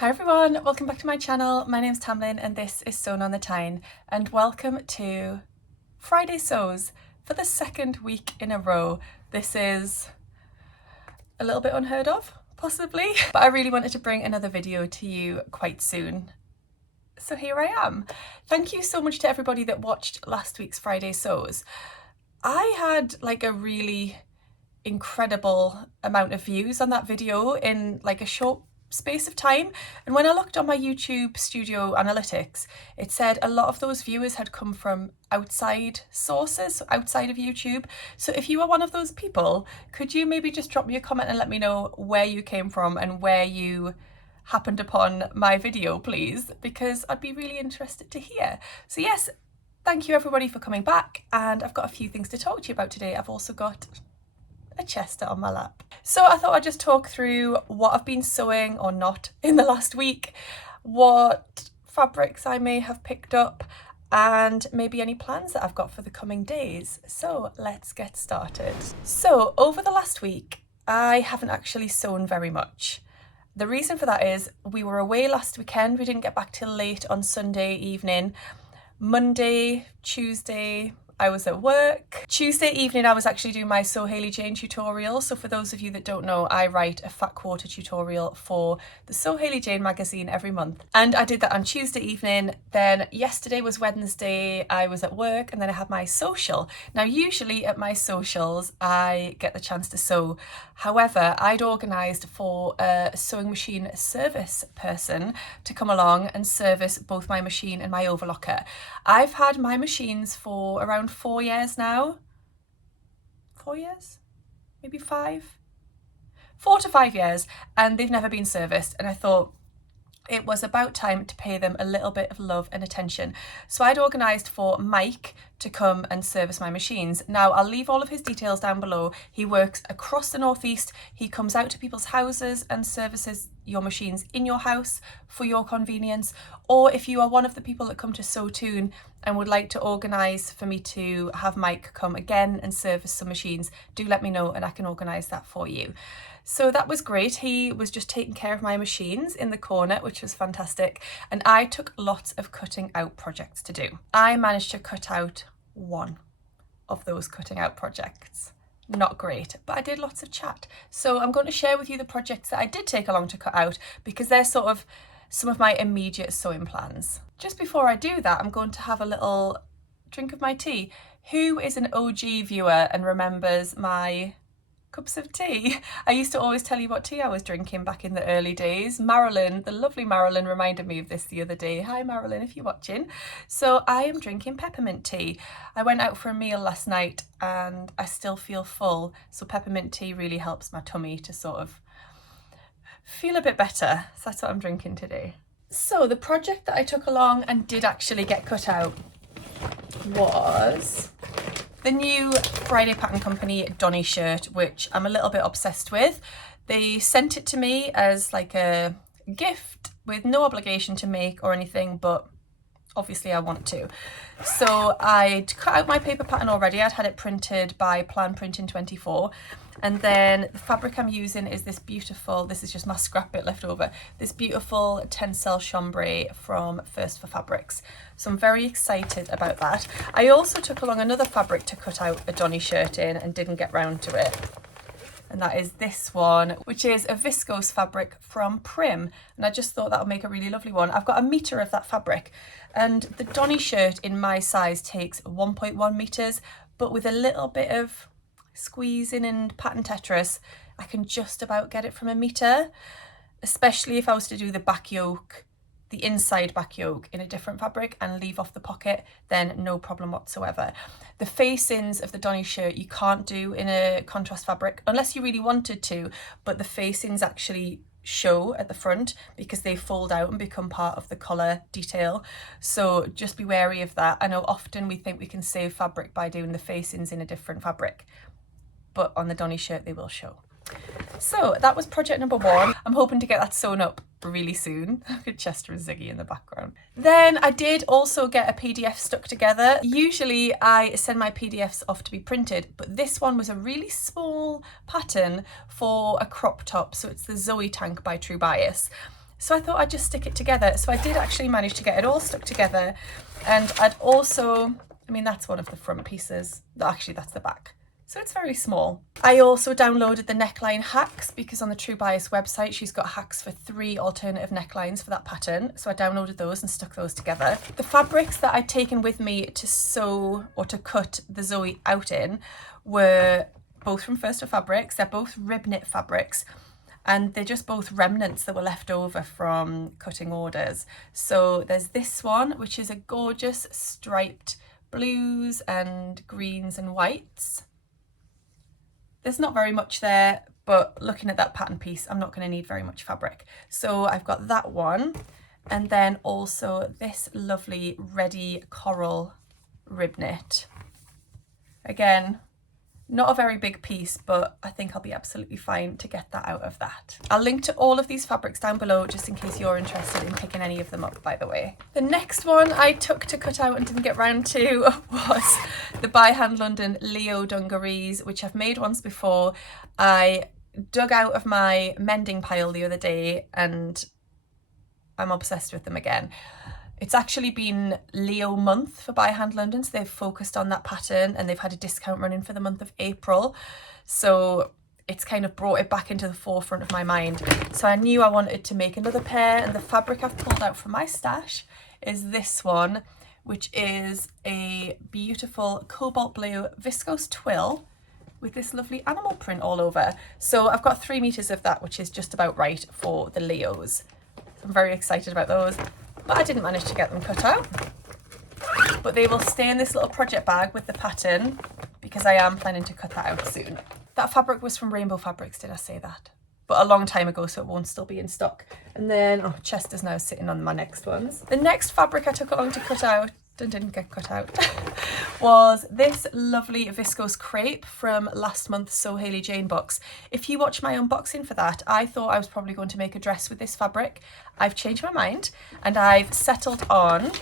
Hi everyone, welcome back to my channel. My name's Tamlyn and this is Sewn on the Tyne, and welcome to Friday Sews for the second week in a row. This is a little bit unheard of, possibly, but I really wanted to bring another video to you quite soon. So here I am. Thank you so much to everybody that watched last week's Friday Sews. I had like a really incredible amount of views on that video in like a short space of time, and when I looked on my YouTube studio analytics, it said a lot of those viewers had come from outside sources, outside of YouTube. So if you are one of those people, could you maybe just drop me a comment and let me know where you came from and where you happened upon my video, please, because I'd be really interested to hear. So yes, thank you everybody for coming back, and I've got a few things to talk to you about today. I've also got a Chester on my lap. So I thought I'd just talk through what I've been sewing or not in the last week, what fabrics I may have picked up, and maybe any plans that I've got for the coming days. So let's get started. So over the last week, I haven't actually sewn very much. The reason for that is we were away last weekend. We didn't get back till late on Sunday evening. Monday, Tuesday, I was at work. Tuesday evening I was actually doing my Sew Hayley Jane tutorial. So for those of you that don't know, I write a fat quarter tutorial for the Sew Hayley Jane magazine every month. And I did that on Tuesday evening. Then yesterday was Wednesday, I was at work, and then I had my social. Now usually at my socials I get the chance to sew. However, I'd organised for a sewing machine service person to come along and service both my machine and my overlocker. I've had my machines for around 4 years now. 4 years? Maybe 5? 4 to 5 years, and they've never been serviced, and I thought it was about time to pay them a little bit of love and attention. So I'd organised for Mike to come and service my machines. Now I'll leave all of his details down below. He works across the northeast. He comes out to people's houses and services your machines in your house for your convenience. Or if you are one of the people that come to Sewtoon and would like to organise for me to have Mike come again and service some machines, do let me know and I can organise that for you. So that was great. He was just taking care of my machines in the corner, which was fantastic. And I took lots of cutting out projects to do. I managed to cut out one of those cutting out projects. Not great, but I did lots of chat. So I'm going to share with you the projects that I did take along to cut out, because they're sort of some of my immediate sewing plans. Just before I do that, I'm going to have a little drink of my tea. Who is an OG viewer and remembers my cups of tea? I used to always tell you what tea I was drinking back in the early days. Marilyn, the lovely Marilyn, reminded me of this the other day. Hi Marilyn, if you're watching. So I am drinking peppermint tea. I went out for a meal last night and I still feel full, so peppermint tea really helps my tummy to sort of feel a bit better. So that's what I'm drinking today. So the project that I took along and did actually get cut out was the new Friday Pattern Company Donny shirt, which I'm a little bit obsessed with. They sent it to me as like a gift with no obligation to make or anything, but obviously I want to. So I'd cut out my paper pattern already. I'd had it printed by Plan Printing 24. And then the fabric I'm using is this beautiful, this is just my scrap bit left over, this beautiful tencel chambray from First for Fabrics. So I'm very excited about that. I also took along another fabric to cut out a Donny shirt in and didn't get round to it. And that is this one, which is a viscose fabric from Prim. And I just thought that would make a really lovely one. I've got a metre of that fabric, and the Donny shirt in my size takes 1.1 metres, but with a little bit of squeezing and pattern Tetris, I can just about get it from a metre, especially if I was to do the back yoke, the inside back yoke in a different fabric and leave off the pocket, then no problem whatsoever. The facings of the Donny shirt you can't do in a contrast fabric unless you really wanted to, but the facings actually show at the front because they fold out and become part of the collar detail. So just be wary of that. I know often we think we can save fabric by doing the facings in a different fabric, but on the Donny shirt they will show. So that was project number one. I'm hoping to get that sewn up really soon. Look at Chester and Ziggy in the background. Then I did also get a PDF stuck together. Usually I send my PDFs off to be printed, but this one was a really small pattern for a crop top. So it's the Zoe tank by True Bias. So I thought I'd just stick it together. So I did actually manage to get it all stuck together. And I'd also, I mean, that's one of the front pieces. Actually, that's the back. So it's very small. I also downloaded the neckline hacks because on the True Bias website, she's got hacks for 3 alternative necklines for that pattern. So I downloaded those and stuck those together. The fabrics that I'd taken with me to sew or to cut the Zoe out in were both from First Fabrics. They're both rib knit fabrics. And they're just both remnants that were left over from cutting orders. So there's this one, which is a gorgeous striped blues and greens and whites. There's not very much there, but looking at that pattern piece, I'm not going to need very much fabric. So I've got that one, and then also this lovely Ready Coral rib knit. Again, not a very big piece, but I think I'll be absolutely fine to get that out of that. I'll link to all of these fabrics down below just in case you're interested in picking any of them up, by the way. The next one I took to cut out and didn't get round to was the By Hand London Leo dungarees, which I've made once before. I dug out of my mending pile the other day and I'm obsessed with them again. It's actually been Leo month for By Hand London, so they've focused on that pattern and they've had a discount running for the month of April. So it's kind of brought it back into the forefront of my mind. So I knew I wanted to make another pair, and the fabric I've pulled out from my stash is this one, which is a beautiful cobalt blue viscose twill with this lovely animal print all over. So I've got 3 meters of that, which is just about right for the Leos. So I'm very excited about those. But I didn't manage to get them cut out. But they will stay in this little project bag with the pattern because I am planning to cut that out soon. That fabric was from Rainbow Fabrics, did I say that? But a long time ago, so it won't still be in stock. And then, oh, Chester's now sitting on my next ones. The next fabric I took along to cut out, and didn't get cut out, was this lovely viscose crepe from last month's So Hayley Jane box. If you watch my unboxing for that, I thought I was probably going to make a dress with this fabric. I've changed my mind and I've settled on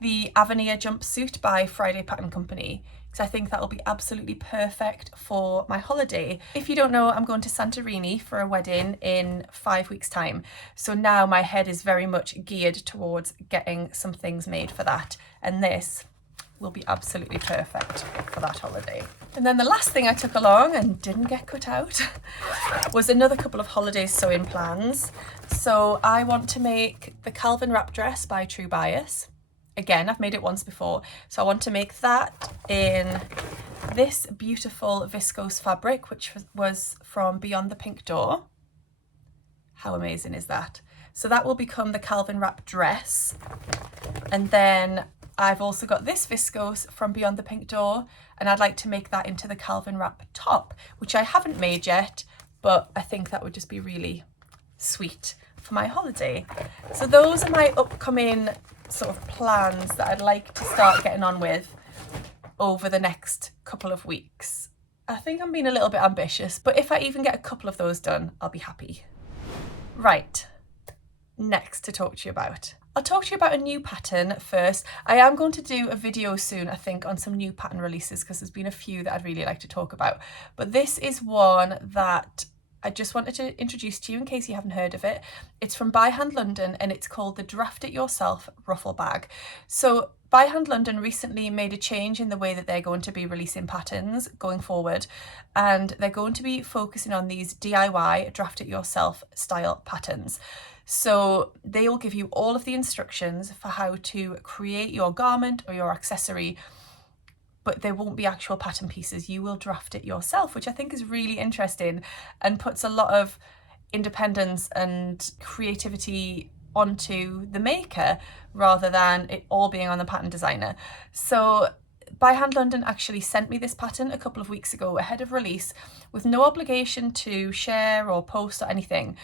the Avenir jumpsuit by Friday Pattern Company, because I think that will be absolutely perfect for my holiday. If you don't know, I'm going to Santorini for a wedding in 5 weeks' time. So now my head is very much geared towards getting some things made for that. And this will be absolutely perfect for that holiday. And then the last thing I took along and didn't get cut out was another couple of holiday sewing plans. So I want to make the Calvin wrap dress by True Bias. Again, I've made it once before, so I want to make that in this beautiful viscose fabric, which was from Beyond the Pink Door. How amazing is that? So that will become the Calvin wrap dress. And then I've also got this viscose from Beyond the Pink Door, and I'd like to make that into the Calvin wrap top, which I haven't made yet, but I think that would just be really sweet for my holiday. So those are my upcoming sort of plans that I'd like to start getting on with over the next couple of weeks. I think I'm being a little bit ambitious, but if I even get a couple of those done, I'll be happy. Right, next to talk to you about. I'll talk to you about a new pattern first. I am going to do a video soon, I think, on some new pattern releases because there's been a few that I'd really like to talk about. But this is one that I just wanted to introduce to you in case you haven't heard of it. It's from By Hand London and it's called the Draft It Yourself Ruffle Bag. So By Hand London recently made a change in the way that they're going to be releasing patterns going forward, and they're going to be focusing on these DIY draft it yourself style patterns. So they will give you all of the instructions for how to create your garment or your accessory, but there won't be actual pattern pieces. You will draft it yourself, which I think is really interesting and puts a lot of independence and creativity onto the maker rather than it all being on the pattern designer. So By Hand London actually sent me this pattern a couple of weeks ago ahead of release with no obligation to share or post or anything.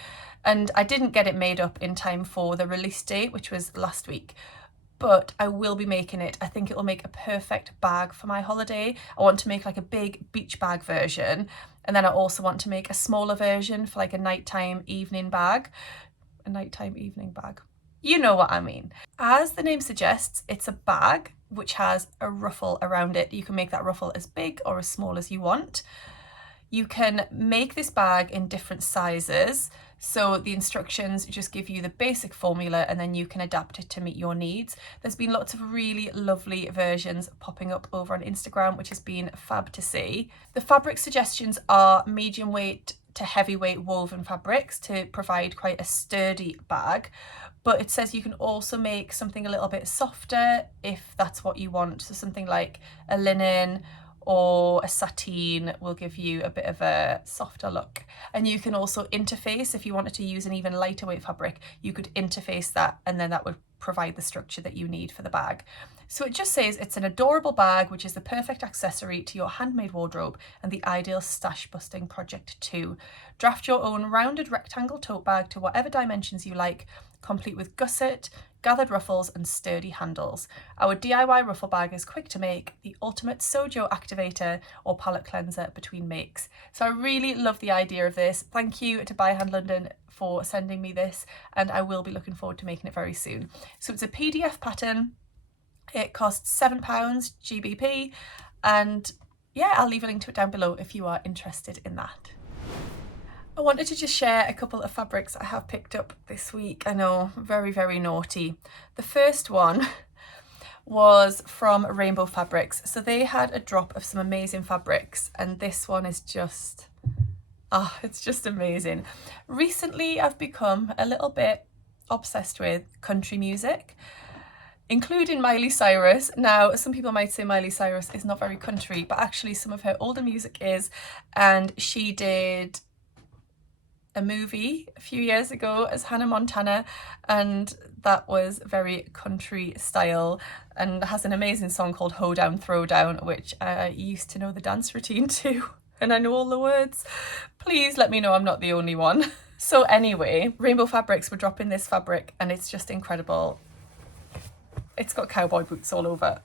And I didn't get it made up in time for the release date, which was last week. But I will be making it. I think it will make a perfect bag for my holiday. I want to make like a big beach bag version. And then I also want to make a smaller version for like a nighttime evening bag. A nighttime evening bag. You know what I mean. As the name suggests, it's a bag which has a ruffle around it. You can make that ruffle as big or as small as you want. You can make this bag in different sizes. So the instructions just give you the basic formula and then you can adapt it to meet your needs. There's been lots of really lovely versions popping up over on Instagram, which has been fab to see. The fabric suggestions are medium weight to heavyweight woven fabrics to provide quite a sturdy bag. But it says you can also make something a little bit softer if that's what you want. So something like a linen or a sateen will give you a bit of a softer look. And you can also interface, if you wanted to use an even lighter weight fabric, you could interface that and then that would provide the structure that you need for the bag. So it just says it's an adorable bag which is the perfect accessory to your handmade wardrobe and the ideal stash busting project too. Draft your own rounded rectangle tote bag to whatever dimensions you like, complete with gusset, gathered ruffles and sturdy handles. Our DIY ruffle bag is quick to make, the ultimate Sew Georgie activator or palette cleanser between makes. So I really love the idea of this. Thank you to By Hand London for sending me this, and I will be looking forward to making it very soon. So it's a PDF pattern. It costs £7 GBP, and yeah, I'll leave a link to it down below if you are interested in that. I wanted to just share a couple of fabrics I have picked up this week. I know, very naughty. The first one was from Rainbow Fabrics. So they had a drop of some amazing fabrics, and this one is just, it's just amazing. Recently, I've become a little bit obsessed with country music, including Miley Cyrus. Now, some people might say Miley Cyrus is not very country, but actually some of her older music is, and she did a movie a few years ago as Hannah Montana, and that was very country style and has an amazing song called Ho Down Throw Down, which I used to know the dance routine to, and I know all the words. Please let me know I'm not the only one. So anyway, Rainbow Fabrics were dropping this fabric and it's just incredible. It's got cowboy boots all over.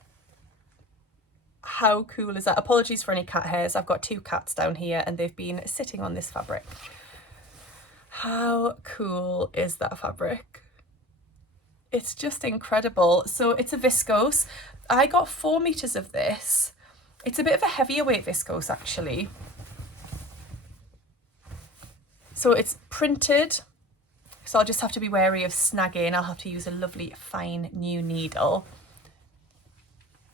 How cool is that? Apologies for any cat hairs. I've got 2 cats down here and they've been sitting on this fabric. How cool is that fabric? It's just incredible. So it's a viscose. I got 4 meters of this. It's a bit of a heavier weight viscose actually. So it's printed, so I'll just have to be wary of snagging. I'll have to use a lovely fine new needle.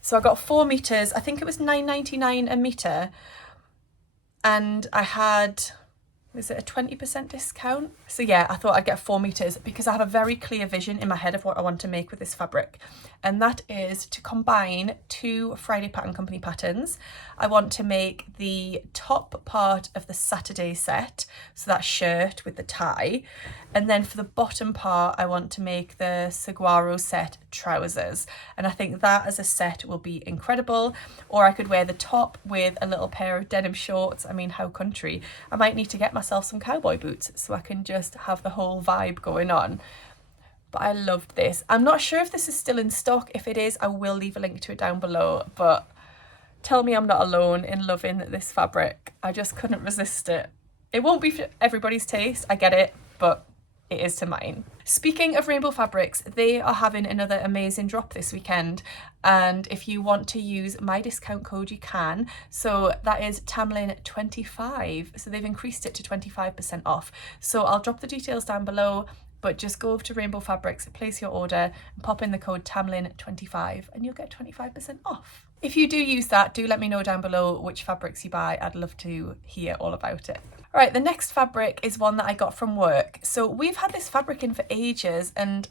So I got 4 meters. I think it was £9.99 a meter, and I had, was it a 20% discount? So yeah, I thought I'd get 4 meters because I have a very clear vision in my head of what I want to make with this fabric. And that is to combine 2 Friday Pattern Company patterns. I want to make the top part of the Saturday set, so that shirt with the tie. And then for the bottom part, I want to make the saguaro set trousers. And I think that as a set will be incredible. Or I could wear the top with a little pair of denim shorts. I mean, how country. I might need to get myself some cowboy boots so I can just have the whole vibe going on. But I loved this. I'm not sure if this is still in stock. If it is, I will leave a link to it down below. But tell me I'm not alone in loving this fabric. I just couldn't resist it. It won't be for everybody's taste, I get it, but it is to mine. Speaking of Rainbow Fabrics, they are having another amazing drop this weekend, and if you want to use my discount code you can. So that is Tamlyn 25, so they've increased it to 25% off. So I'll drop the details down below, but just go over to Rainbow Fabrics, place your order and pop in the code Tamlyn 25 and you'll get 25% off. If you do use that, do let me know down below which fabrics you buy. I'd love to hear all about it. All right, the next fabric is one that I got from work. So we've had this fabric in for ages and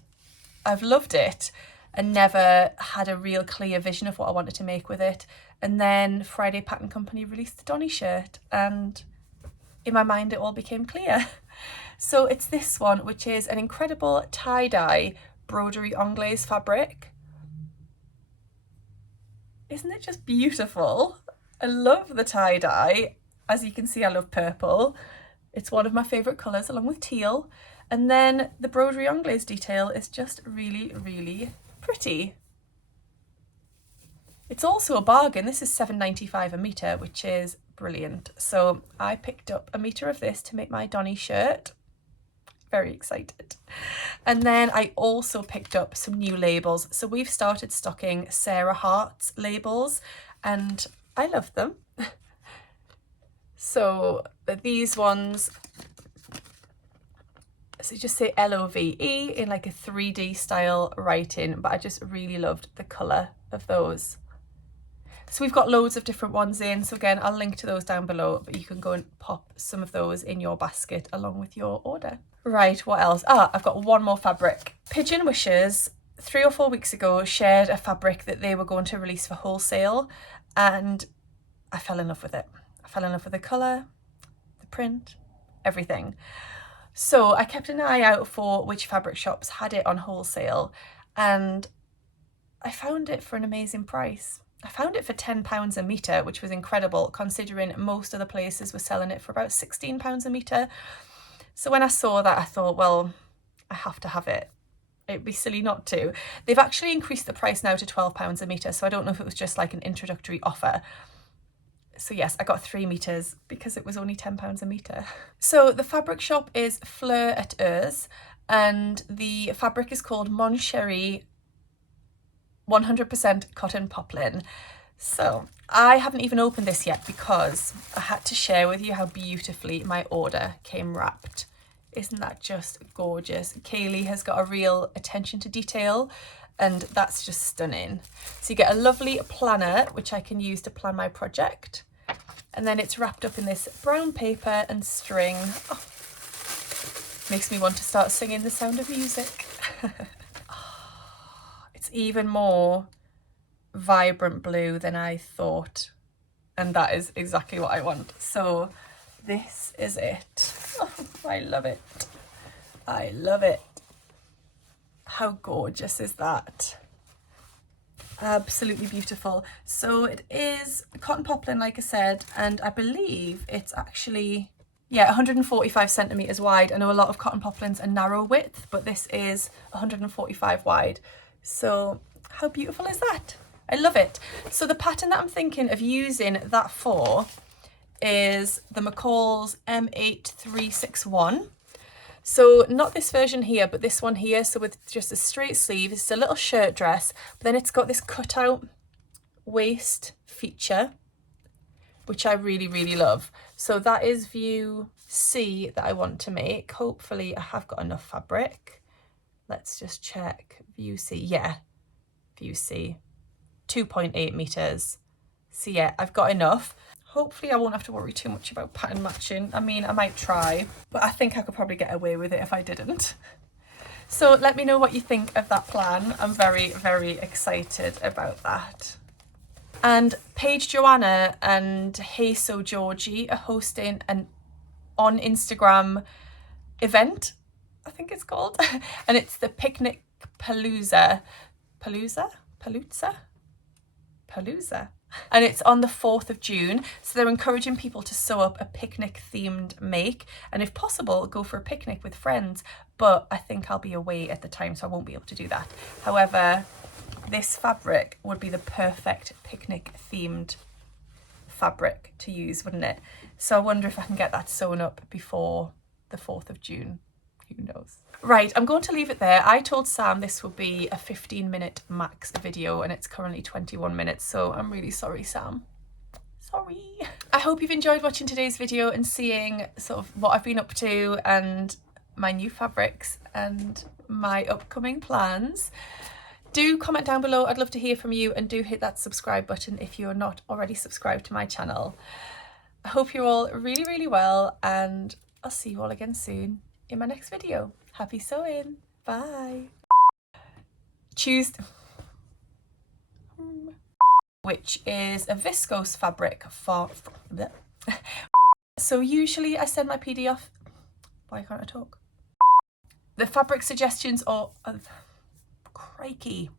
I've loved it and never had a real clear vision of what I wanted to make with it. And then Friday Pattern Company released the Donny shirt and in my mind it all became clear. So it's this one, which is an incredible tie-dye broderie anglaise fabric. Isn't it just beautiful? I love the tie-dye. As you can see, I love purple. It's one of my favourite colours along with teal. And then the broderie anglaise detail is just really pretty. It's also a bargain. This is £7.95 a metre, which is brilliant. So I picked up a metre of this to make my Donny shirt. Very excited. And then I also picked up some new labels. So we've started stocking Sarah Hart's labels and I love them. So these ones, so just say LOVE in like a 3D style writing, but I just really loved the colour of those. So we've got loads of different ones in, so again I'll link to those down below, but you can go and pop some of those in your basket along with your order. Right, what else? I've got one more fabric. Pigeon Wishes 3 or 4 weeks ago shared a fabric that they were going to release for wholesale, and I fell in love with it. I fell in love with the colour, the print, everything. So I kept an eye out for which fabric shops had it on wholesale, and I found it for an amazing price. I found it for £10 a metre, which was incredible considering most of the places were selling it for about £16 a metre. So when I saw that, I thought, well, I have to have it. It'd be silly not to. They've actually increased the price now to £12 a metre, so I don't know if it was just like an introductory offer. So yes, I got 3 metres because it was only £10 a metre. So the fabric shop is Fleur et Euse, and the fabric is called Mon Chéri 100% cotton poplin. So I haven't even opened this yet because I had to share with you how beautifully my order came wrapped. Isn't that just gorgeous? Kaylee has got a real attention to detail, and that's just stunning. So you get a lovely planner, which I can use to plan my project. And then it's wrapped up in this brown paper and string. Oh, makes me want to start singing The Sound of Music. It's even more vibrant blue than I thought, and that is exactly what I want. So this is it. Oh, I love it. I love it. How gorgeous is that? Absolutely beautiful. So it is cotton poplin, like I said, and I believe it's actually, yeah, 145 centimeters wide. I know a lot of cotton poplins are narrow width, but this is 145 wide. So how beautiful is that? I love it. So the pattern that I'm thinking of using that for is the McCall's M8361. So not this version here, but this one here. So with just a straight sleeve, it's a little shirt dress, but then it's got this cutout waist feature, which I really, really love. So that is view C that I want to make. Hopefully I have got enough fabric. Let's just check. View C, yeah, view C, 2.8 meters. So yeah, I've got enough. Hopefully I won't have to worry too much about pattern matching. I mean, I might try, but I think I could probably get away with it if I didn't. So let me know what you think of that plan. I'm very, very excited about that. And Paige Joanna and Sew Georgie are hosting an on Instagram event, I think it's called, and it's the Picnic Palooza. And it's on the 4th of June. So they're encouraging people to sew up a picnic themed make, and if possible, go for a picnic with friends. But I think I'll be away at the time, so I won't be able to do that. However, this fabric would be the perfect picnic themed fabric to use, wouldn't it? So I wonder if I can get that sewn up before the 4th of June. Who knows? Right, I'm going to leave it there. I told Sam this would be a 15-minute max video, and it's currently 21 minutes, so I'm really sorry, Sam. Sorry. I hope you've enjoyed watching today's video and seeing sort of what I've been up to and my new fabrics and my upcoming plans. Do comment down below. I'd love to hear from you, and do hit that subscribe button if you're not already subscribed to my channel. I hope you're all really, really well, and I'll see you all again soon in my next video. Happy sewing. Bye. Which is a viscose fabric for so usually I send my PDF. Why can't I talk? The fabric suggestions are crikey.